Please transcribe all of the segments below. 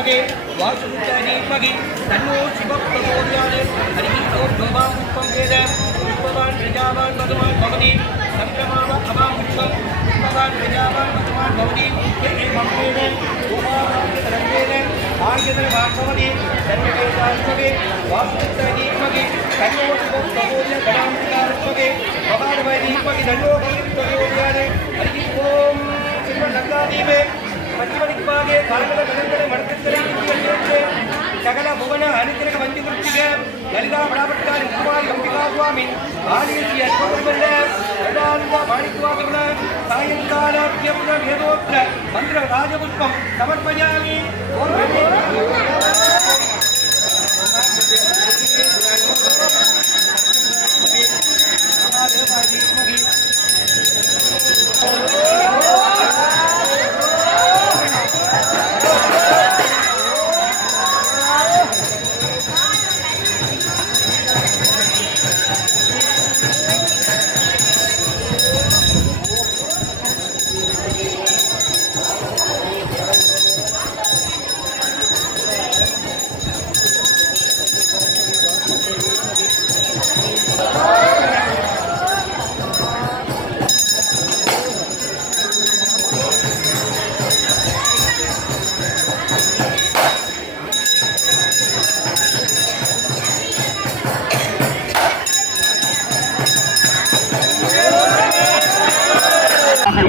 சண்டிகேசாத்மகே வாசுதீமகி தன்னோ சிவப்பிரபோதியானே ஹரிஹோ கோபாம் புஷ்பம் வேத புஷ்பவான் பிரஜாவான் பகவான் பவதி சங்கிரமாவ அவாம் புஷ்பம் புஷ்பவான் பிரஜாவான் பகவான் பவதி மம்மேன கோபாவான் தரங்கேன ஆங்கிதவான் பவதி சண்டிகேசாத்மகே வாசுதீமகி தன்னோ சிவப்பிரபோதிய கடாமிகாரத்மகே பவானவதீமகி தன்னோ பிரபோதியானே ஹரி ஓம் சிவநந்தாதீபே பஞ்சமணிப்பாகே கலகல கலங்கல மடக்கத்திரை புவன வந்து வஞ்சி குறிச்சிக லலிதா படாபட்டாரி குமாரி அம்பிகா சுவாமி ஆலயசி அற்புதமல்ல பிரதானுவ மாணிக்குவாகவன சாயங்காலாபியமுன வேதோக்த மந்திர ராஜபுஷ்பம் சமர்ப்பயாமி. ஓம்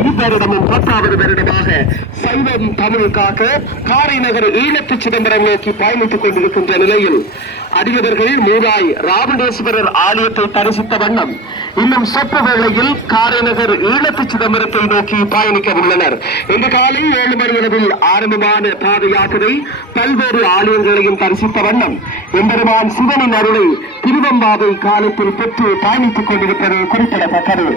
இவ்வருடமும் பத்தாவது வருடமாக சைவம் தமிழ் காக்க காரை நகர் ஈழத்து சிதம்பரம் நோக்கி பயணித்துக் கொண்டிருக்கின்ற நிலையில் அடியவர்கள் மூதாய் ராவணேஸ்வரர் ஆலயத்தை தரிசித்த வண்ணம் இன்னும் சொற்ப வேளையில் காரைநகர் ஈழத்து சிதம்பரத்தை நோக்கி பயணிக்க உள்ளனர். இன்று காலை ஏழு மணி அளவில் ஆரம்பமான பாத யாத்திரை பல்வேறு ஆலயங்களையும் தரிசித்த வண்ணம் எம்பெருமான் சிவனின் அருளை திருவம்பாவை காலத்தில் பெற்று பயணித்துக் கொண்டிருப்பது குறிப்பிடத்தக்கது.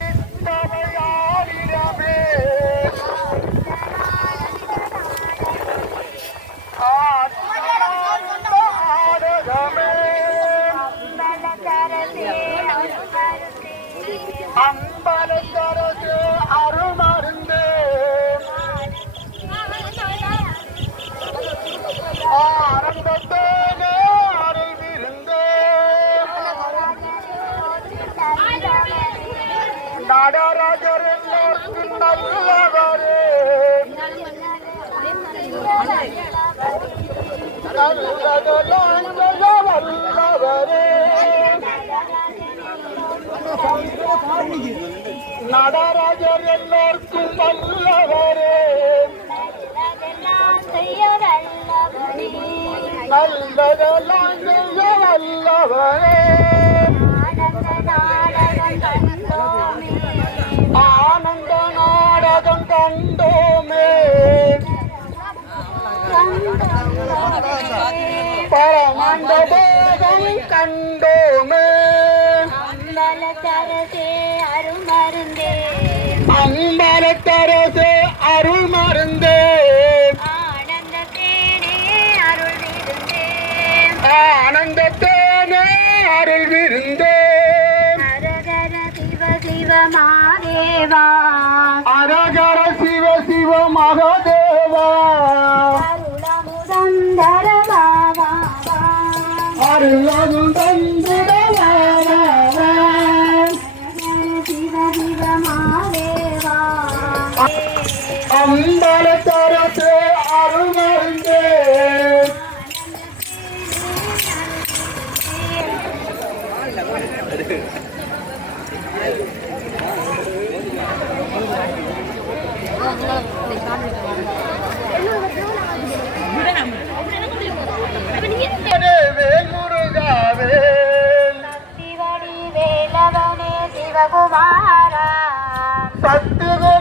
நடராஜர் எல்லோருக்கும் நல்லவரே வல்லவரே நடராஜர் எல்லோருக்கும் வல்லவரே நல்லதெல்லாம் வல்லவரே ஆனந்த நாடகம் கண்டோமே பரமாண்ட போகம் கண்டோமே. அருமருந்தே அம்பலத்தரசு அருள் மருந்தே ஆனந்த தேனே அருள் விருந்தே ஆனந்தத்தேனே அருள் விருந்தே ஹரஹர சிவ சிவ மாதேவா. அரகர சிவ சிவ மகதேவா. அருளதும் தந்திடவா சிவ சிவ மாதேவா அம்பலத்தரசு 助けが。